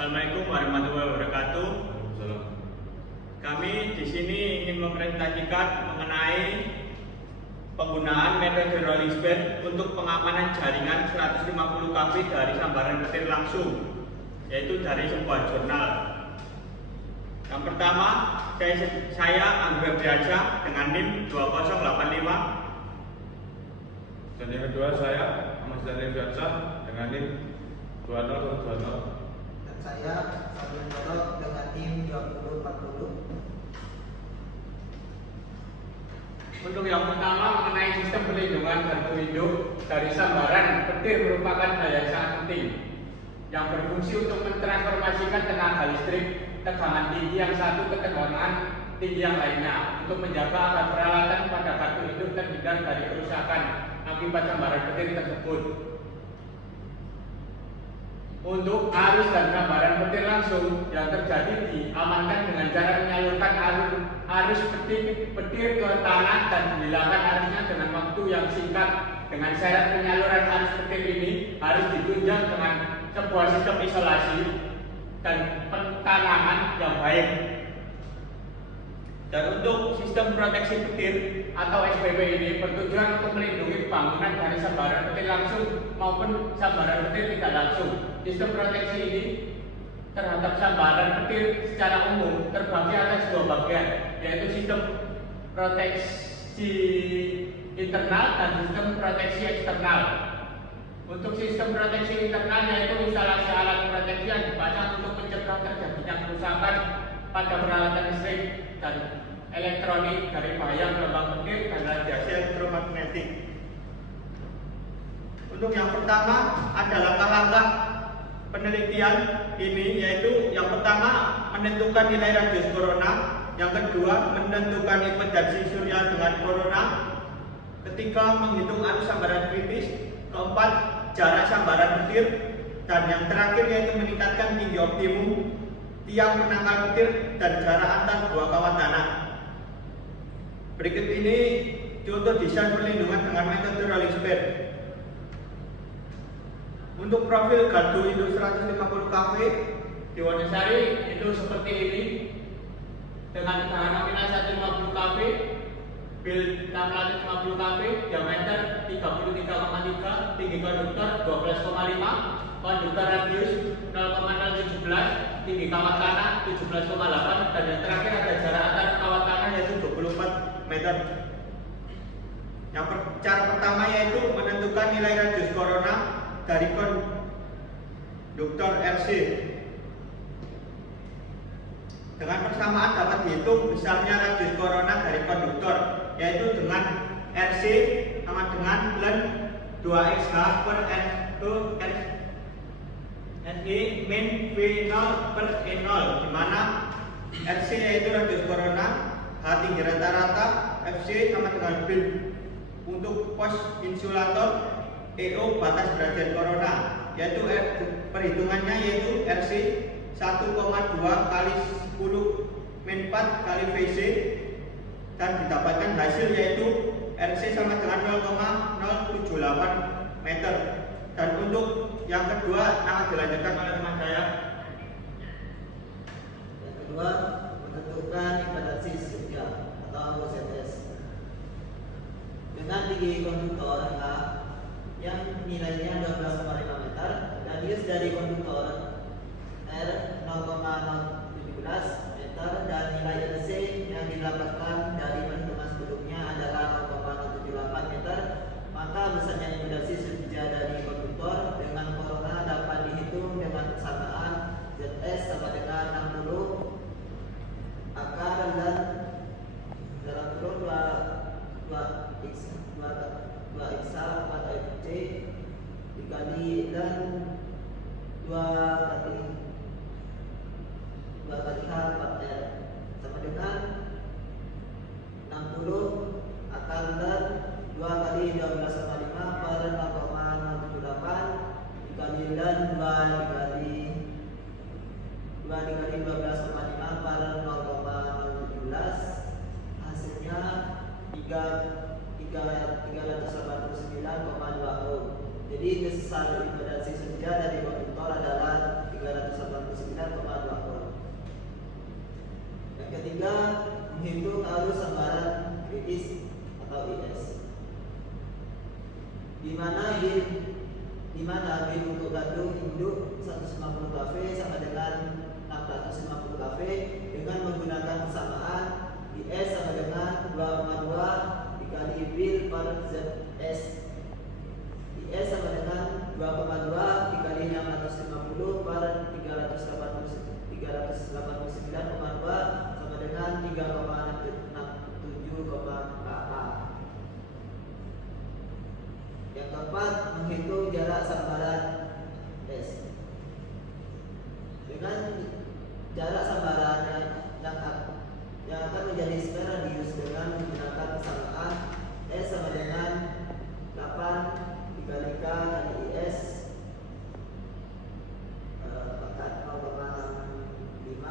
Assalamualaikum warahmatullahi wabarakatuh. Waalaikumsalam. Kami di sini ingin mempresentasikan mengenai penggunaan metode rolling bed untuk pengamanan jaringan 150 kV dari sambaran petir langsung, yaitu dari sebuah jurnal. Yang pertama, saya Angga Briaja dengan NIM 2085. Dan yang kedua saya Mas Daniel Fiansyah dengan NIM 2020. Dan saya Sabil Doro dengan NIM 2040. Untuk yang pertama mengenai sistem perlindungan gardu hidup dari sambaran petir merupakan hal yang sangat penting yang berfungsi untuk mentransformasikan tenaga listrik tegangan tinggi yang satu ke tegangan tinggi yang lainnya untuk menjaga agar peralatan pada gardu hidup terhindar dari kerusakan akibat sambaran petir tersebut. Untuk arus dan sambaran petir langsung yang terjadi diamankan dengan cara menyalurkan arus petir ke tanah dan menghilangkan arusnya dengan waktu yang singkat. Dengan syarat penyaluran arus petir ini harus ditunjang dengan sebuah sistem isolasi dan penanaman yang baik. Dan untuk sistem proteksi petir atau SPP ini bertujuan untuk melindungi bangunan dari sambaran petir langsung maupun sambaran petir tidak langsung. Sistem proteksi ini terhadap sambaran petir secara umum terbagi atas dua bagian, yaitu sistem proteksi internal dan sistem proteksi eksternal. Untuk sistem proteksi internal yaitu instalasi alat proteksi yang dipasang untuk mencegah terjadinya kerusakan pada peralatan listrik dan elektronik dari bahaya gelombang petir dan radiasi elektromagnetik. Untuk yang pertama ada langkah-langkah penelitian ini, yaitu yang pertama menentukan nilai radius corona, yang kedua menentukan impedansi surya dengan corona, ketiga menghitung arus sambaran kritis, keempat jarak sambaran petir, dan yang terakhir yaitu meningkatkan tinggi optimum tiang penangkal petir dan jarak antar dua kawat tanah. Berikut ini contoh desain perlindungan dengan metode rolling bed. Untuk profil gardu induk 150 kV di Wonosari itu seperti ini dengan tegangan nominal 150 kV, build 650 kV, diameter 33,3, tinggi konduktor 12,5, konduktor radius 0,017, tinggi kawat tanah 17,8, dan yang terakhir ada jarak antar kawat tanah yaitu 24 meter. Yang cara pertama yaitu menentukan nilai radius corona dari konduktor RC. Dengan persamaan dapat dihitung besarnya radius corona dari konduktor, yaitu dengan RC sama dengan ln 2XH per NE min V0 per E0, di mana RC yaitu radius corona, H tinggi rata-rata, FC sama dengan build. Untuk pos insulator, EO batas gradien corona, yaitu perhitungannya yaitu RC 1,2 kali 10 min 4 kali VC, dan didapatkan hasil yaitu RC sama dengan 0,078 meter. Dan untuk yang kedua akan dilanjutkan oleh teman saya. Yang kedua menentukan impedansi surya atau OZS dengan tinggi konduktor H yang nilainya 12,5 meter, radius dari konduktor R 0,017 meter, dan nilai LC yang didapatkan dari perhitungan sebelumnya adalah 0,078 meter, maka besarnya impedansi surya dari konduktor dengan corona dapat dihitung dengan persamaan ZS sama dengan 60 akar dan dalam kurung 2x atau FC dikali dan 2 kali H 4R sama dengan 60 akar dan 2 kali 12,5 per 0,078 dikali dan 2 dikali 12,5 per 0,017, hasilnya 389,2 ohm. Jadi besar impedansi surya dari konduktor adalah 389,2 49,2 volt. Yang ketiga, menghitung arus sambaran kritis atau IS. Di mana bil untuk gandum induk 150 kV sama dengan 650 kV dengan menggunakan persamaan IS sama dengan 2,2 dikali bil per ZS. IS sama dengan 2,2 dikali 650 per 389,2 sama dengan 3,67,4. Yang keempat, menghitung jarak sambaran S. Dengan jarak sambaran yang akan menjadi spare radius dengan menggunakan persamaan S sama dengan 8 dikali K kali IS pangkat 0,65,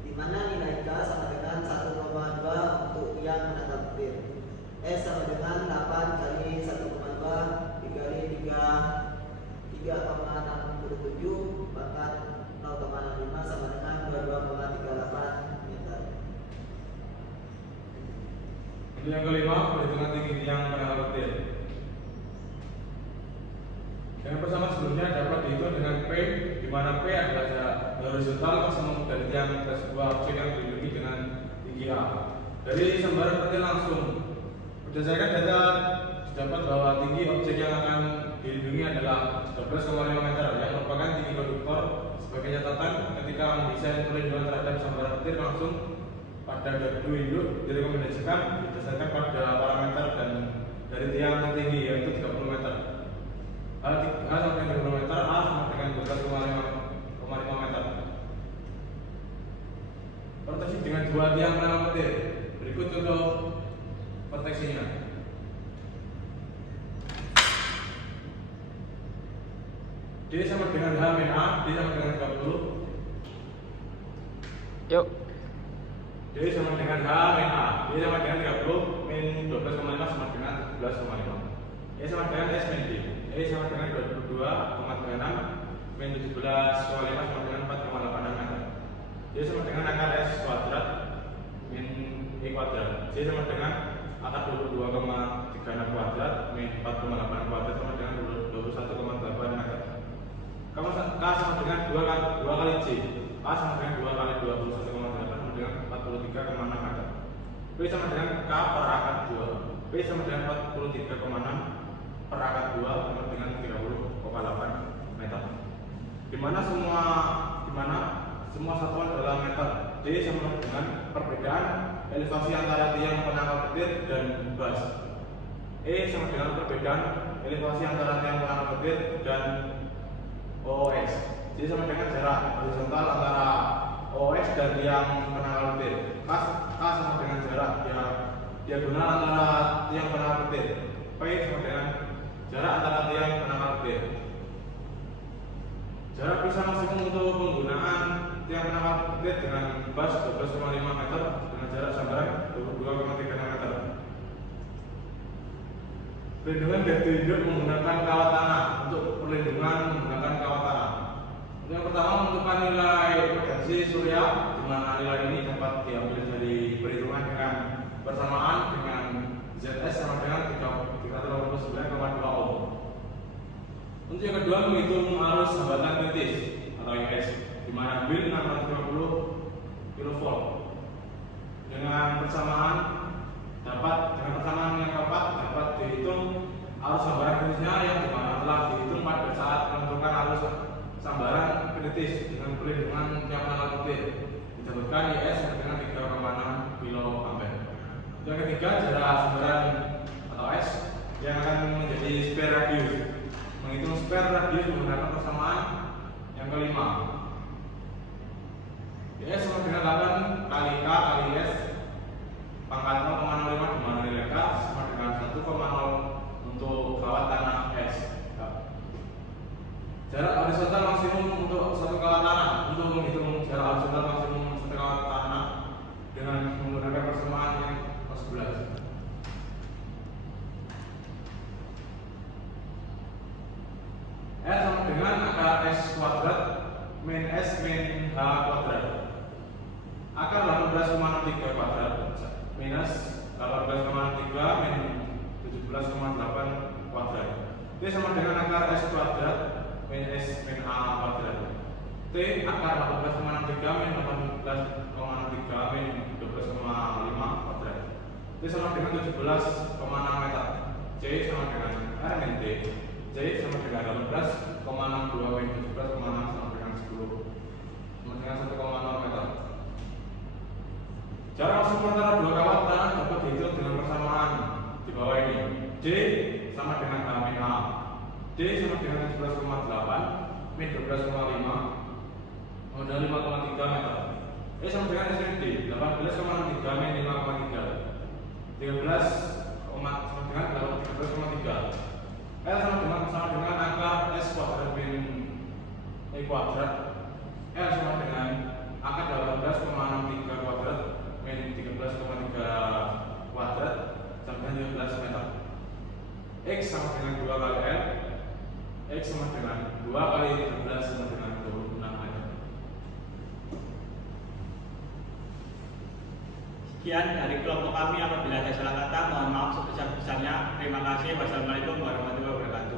di mana nilai K sama dengan 1,2 untuk tiang menatap petir. S sama dengan 8 kali 1,2 dikali 3,67 pangkat 0,65 sama dengan 22,38 meter. Untuk yang kelima, perhitungan tinggi tiang penangkal petir. Yang pertama sebelumnya dapat dihitung dengan P, di mana P adalah jarak horizontal maksimum dari tiang ke sebuah objek yang dilindungi dengan tinggi A. Dari sambaran petir langsung berdasarkan data didapat bahwa tinggi objek yang akan dilindungi adalah 12,5 meter yang merupakan tinggi konduktor. Sebagai catatan, ketika mendesain perlindungan terhadap sambaran petir langsung pada gardu induk direkomendasikan berdasarkan pada parameter dan dari tiang tertinggi yaitu 30 meter. A sampai 30 meter, A sama dengan 12,5 meter. Proteksi dengan dua tiang penangkal petir. Berikut contoh proteksinya. D sama dengan H min A, D sama dengan 30. Yuk. D sama dengan H min A, D sama dengan 30 min 12,5 sama dengan 11,5. E sama dengan S min D, E sama dengan 22,96 min 17,5 sama dengan 4,86 meter. D sama dengan akar S kuadrat min E kuadrat. C sama dengan akar 22,36 kuadrat min 4,8 kuadrat sama dengan 21,8 meter. K sama dengan 2 kali C, A sama dengan 2 kali 21,8 sama dengan 43,6 meter. B sama dengan K per akar 2, B sama dengan 43,6 per akar 2 sama dengan 30,8 meter. Dimana semua satuan dalam meter. D sama dengan perbedaan elevasi antara tiang penangkal petir dan bas. E sama dengan perbedaan elevasi antara tiang penangkal petir dan OS. Jadi sama dengan jarak horizontal antara OS dan tiang penangkal petir. K sama dengan jarak diagonal antara tiang penangkal petir. P sama dengan jarak antara tiang penangkal petir. Jarak pisah maksimum untuk penggunaan tiang penangkal petir dengan bas 12,5 meter dengan jarak sambaran 22,36 meter. Perlindungan gardu induk menggunakan kawat tanah. Untuk perlindungan menggunakan kawat tanah. Yang pertama, menentukan nilai potensi surya, di mana nilai ini dapat diambil dari perhitungan dengan persamaan dengan ZS sama dengan 389,2 ohm. Untuk yang kedua, menghitung arus hambatan kritis atau IS, di mana bil 650 kV. Dengan persamaan yang keempat dapat dihitung arus sambaran kritisnya yang dimana telah dihitung pada saat menentukan arus sambaran kritis dengan perlindungan tiang penangkal petir. Disebutkan IS dengan 3,6 kA. Yang ketiga, jarak sambaran atau S yang akan menjadi spare radius. Menghitung spare radius menggunakan persamaan yang kelima. IS sama dengan 8 kali K kali S pangkat 0,05 di mana nilai K sama dengan 1,0 untuk kawat tanah S. Jarak horizontal maksimum untuk satu kawat tanah. Untuk menghitung jarak horizontal maksimum satu kawat tanah dengan menggunakan persamaan yang ke-11. S sama dengan akar S kuadrat min S min H kuadrat. Akar 18,63 kuadrat minus 18,63 min 17,8 kuadrat. T sama dengan akar S kuadrat min S min A kuadrat. T akar 18,63 min 18,63 min 12,5 kuadrat. T sama dengan 17,6 meter. C sama dengan R min T. C sama dengan 18,62 min 17,6 sama dengan 10 sama dengan 1,0 meter. Jarak maksimum antara dua kawat tanah dapat dihitung dengan persamaan di bawah ini. D sama dengan H min A. D sama dengan 17,8 min 12,5 dan 5,3 meter. E sama dengan S min D 18,63 min 5,3 13 sama dengan 13,3. L sama dengan akar S kuadrat min E kuadrat. L sama dengan akar 18,63 kuadrat min 13,3 kuadrat sama dengan 13 meter. X sama dengan 2 kali L. X sama dengan 2 kali 13 sama dengan 26 meter. Sekian dari kelompok kami. Apabila ada salah kata, mohon maaf sebesar-besarnya. Terima kasih. Wassalamualaikum warahmatullahi wabarakatuh.